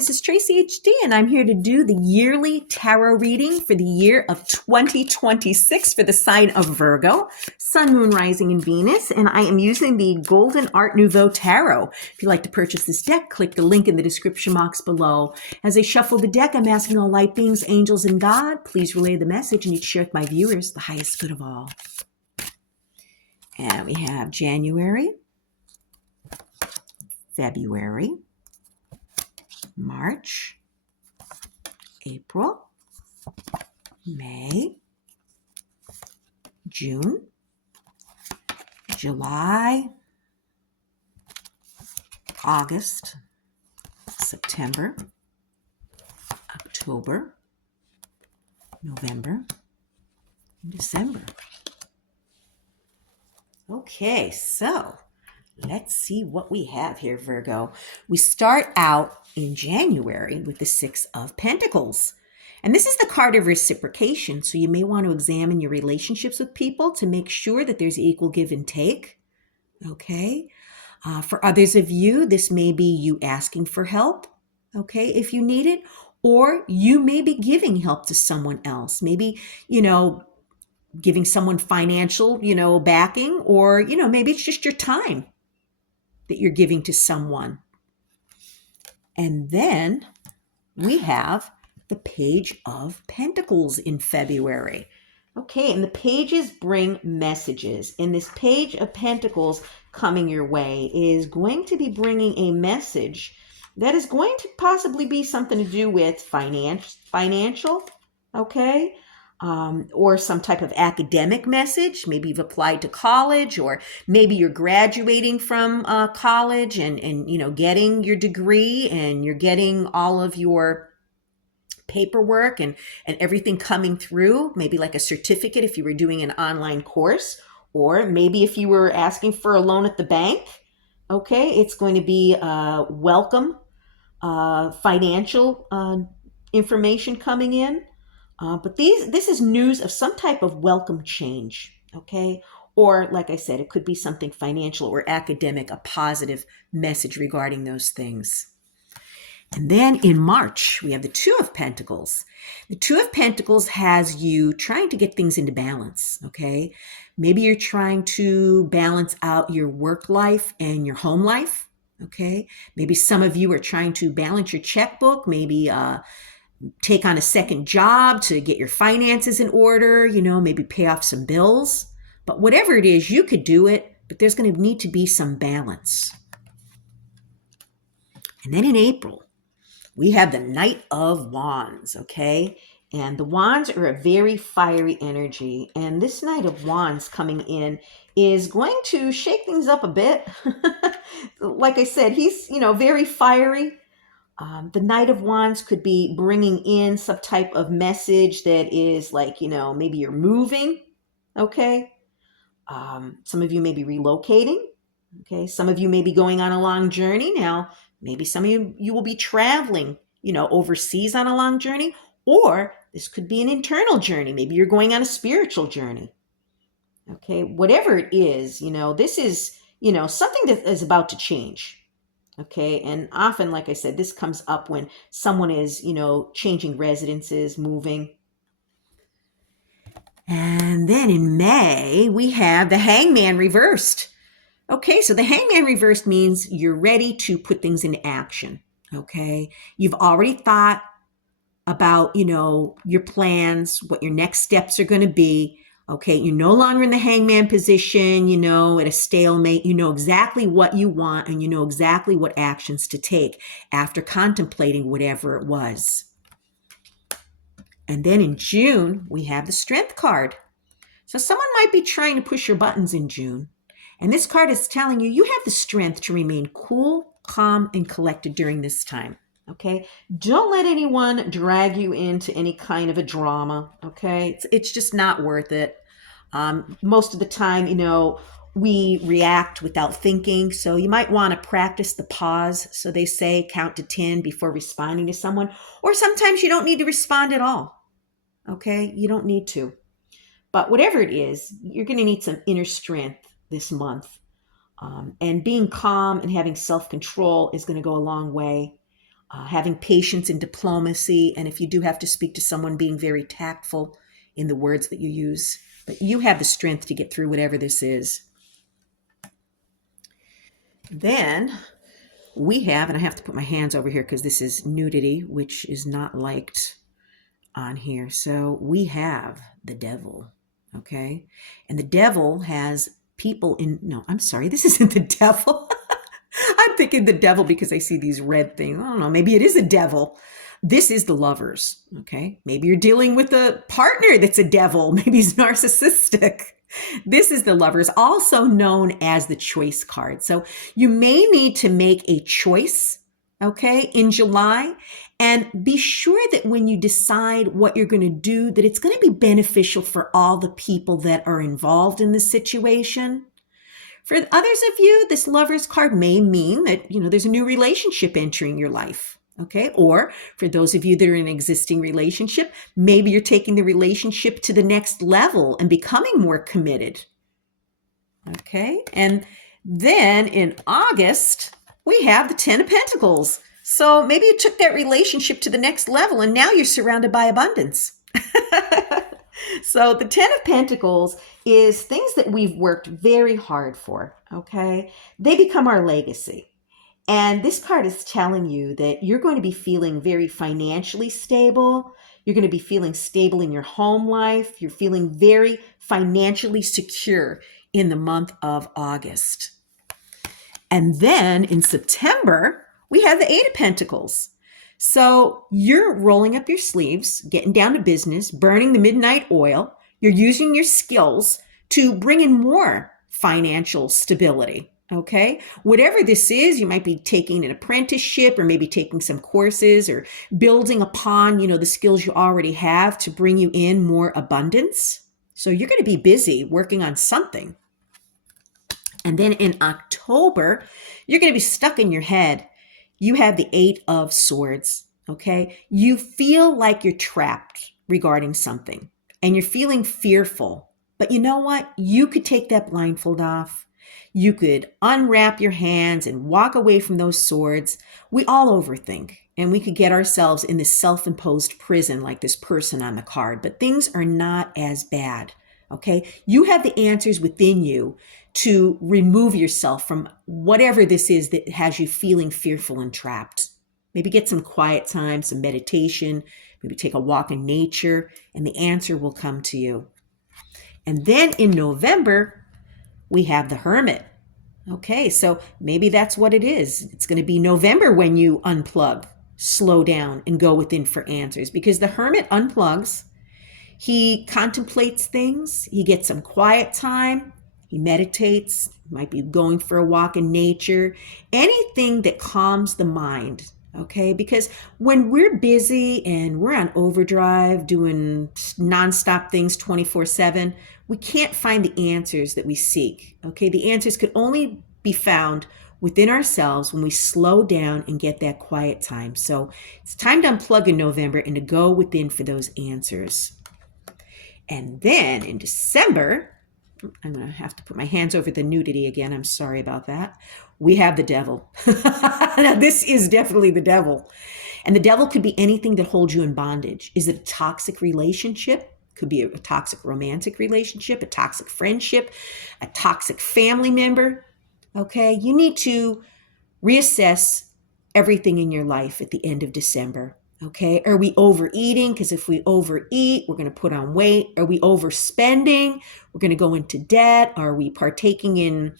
this is Tracy HD, and I'm here to do the yearly tarot reading for the year of 2026 for the sign of Virgo, Sun, Moon, Rising, and Venus. And I am using the Golden Art Nouveau Tarot. If you'd like to purchase this deck, click the link in the description box below. As I shuffle the deck, I'm asking all light beings, angels, and God, please relay the message and share with my viewers the highest good of all. And we have January, February, March, April, May, June, July, August, September, October, November, and December. Okay, so let's see what we have here, Virgo. We start out in January with the Six of Pentacles. And this is the card of reciprocation, so you may want to examine your relationships with people to make sure that there's equal give and take. Okay? For others of you, this may be you asking for help, okay, if you need it, or you may be giving help to someone else. Maybe, giving someone financial, backing, or, maybe it's just your time that you're giving to someone. And then we have the Page of Pentacles in February. Okay, and the pages bring messages. And this Page of Pentacles coming your way is going to be bringing a message that is going to possibly be something to do with financial, okay? Or some type of academic message. Maybe you've applied to college, or maybe you're graduating from college and getting your degree, and you're getting all of your paperwork and everything coming through, maybe like a certificate if you were doing an online course, or maybe if you were asking for a loan at the bank. Okay, it's going to be welcome financial information coming in. But this is news of some type of welcome change, okay? Or, like I said, it could be something financial or academic, a positive message regarding those things. And then in March, we have the Two of Pentacles. The Two of Pentacles has you trying to get things into balance, okay? Maybe you're trying to balance out your work life and your home life, okay? Maybe some of you are trying to balance your checkbook, maybe take on a second job to get your finances in order, maybe pay off some bills. But whatever it is, you could do it, but there's going to need to be some balance. And then in April, we have the Knight of Wands, okay? And the Wands are a very fiery energy. And this Knight of Wands coming in is going to shake things up a bit. Like I said, he's, very fiery. The Knight of Wands could be bringing in some type of message that is like, maybe you're moving, okay? Some of you may be relocating, okay? Some of you may be going on a long journey. Now, maybe some of you will be traveling, overseas on a long journey, or this could be an internal journey. Maybe you're going on a spiritual journey, okay? Whatever it is, this is, something that is about to change. Okay. And often, like I said, this comes up when someone is, changing residences, moving. And then in May, we have the Hangman reversed. Okay. So the Hangman reversed means you're ready to put things into action. Okay. You've already thought about, your plans, what your next steps are going to be. Okay, you're no longer in the hangman position, at a stalemate. You know exactly what you want, and you know exactly what actions to take after contemplating whatever it was. And then in June, we have the Strength card. So someone might be trying to push your buttons in June. And this card is telling you have the strength to remain cool, calm, and collected during this time. Okay, don't let anyone drag you into any kind of a drama. Okay, it's just not worth it. Most of the time, we react without thinking. So you might want to practice the pause. So they say count to 10 before responding to someone. Or sometimes you don't need to respond at all. Okay, you don't need to. But whatever it is, you're going to need some inner strength this month. And being calm and having self-control is going to go a long way. having patience and diplomacy. And if you do have to speak to someone, being very tactful in the words that you use. But you have the strength to get through whatever this is. Then we have, and I have to put my hands over here because this is nudity, which is not liked on here. So we have the devil, okay? And the devil has people in, no, I'm sorry, this isn't the devil. I'm thinking the devil because I see these red things. I don't know, maybe it is a devil. This is the lovers, okay? Maybe you're dealing with a partner that's a devil. Maybe he's narcissistic. This is the lovers, also known as the choice card. So you may need to make a choice, okay, in July. And be sure that when you decide what you're going to do, that it's going to be beneficial for all the people that are involved in the situation. For others of you, this lover's card may mean that, there's a new relationship entering your life. Okay. Or for those of you that are in an existing relationship, maybe you're taking the relationship to the next level and becoming more committed. Okay. And then in August, we have the 10 of Pentacles. So maybe you took that relationship to the next level and now you're surrounded by abundance. So the 10 of Pentacles is things that we've worked very hard for, okay? They become our legacy. And this card is telling you that you're going to be feeling very financially stable. You're going to be feeling stable in your home life. You're feeling very financially secure in the month of August. And then in September, we have the 8 of Pentacles. So you're rolling up your sleeves, getting down to business, burning the midnight oil. You're using your skills to bring in more financial stability. Okay. Whatever this is, you might be taking an apprenticeship or maybe taking some courses or building upon, the skills you already have to bring you in more abundance. So you're going to be busy working on something. And then in October, you're going to be stuck in your head. You have the 8 of Swords, okay? You feel like you're trapped regarding something and you're feeling fearful. But you know what? You could take that blindfold off. You could unwrap your hands and walk away from those swords. We all overthink and we could get ourselves in this self-imposed prison like this person on the card. But things are not as bad, okay? You have the answers within you to remove yourself from whatever this is that has you feeling fearful and trapped. Maybe get some quiet time, some meditation, maybe take a walk in nature, and the answer will come to you. And then in November, we have the Hermit. Okay, so maybe that's what it is. It's going to be November when you unplug, slow down, and go within for answers, because the Hermit unplugs. He contemplates things. He gets some quiet time. He meditates, might be going for a walk in nature, anything that calms the mind, okay? Because when we're busy and we're on overdrive doing nonstop things 24/7, we can't find the answers that we seek, okay? The answers could only be found within ourselves when we slow down and get that quiet time. So it's time to unplug in November and to go within for those answers. And then in December, I'm going to have to put my hands over the nudity again. I'm sorry about that. We have the devil. Now, this is definitely the devil. And the devil could be anything that holds you in bondage. Is it a toxic relationship? Could be a toxic romantic relationship, a toxic friendship, a toxic family member. Okay, you need to reassess everything in your life at the end of December. Okay, are we overeating? Because if we overeat, we're going to put on weight. Are we overspending? We're going to go into debt. Are we partaking in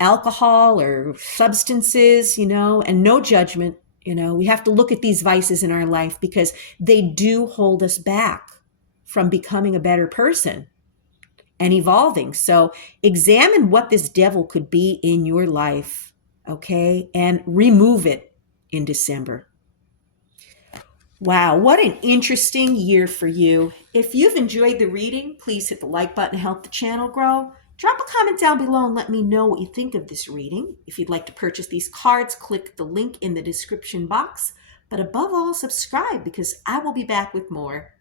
alcohol or substances, and no judgment. We have to look at these vices in our life because they do hold us back from becoming a better person and evolving. So examine what this devil could be in your life, okay, and remove it in December. Wow, what an interesting year for you. If you've enjoyed the reading, please hit the like button to help the channel grow. Drop a comment down below and let me know what you think of this reading. If you'd like to purchase these cards, click the link in the description box. But above all, subscribe because I will be back with more.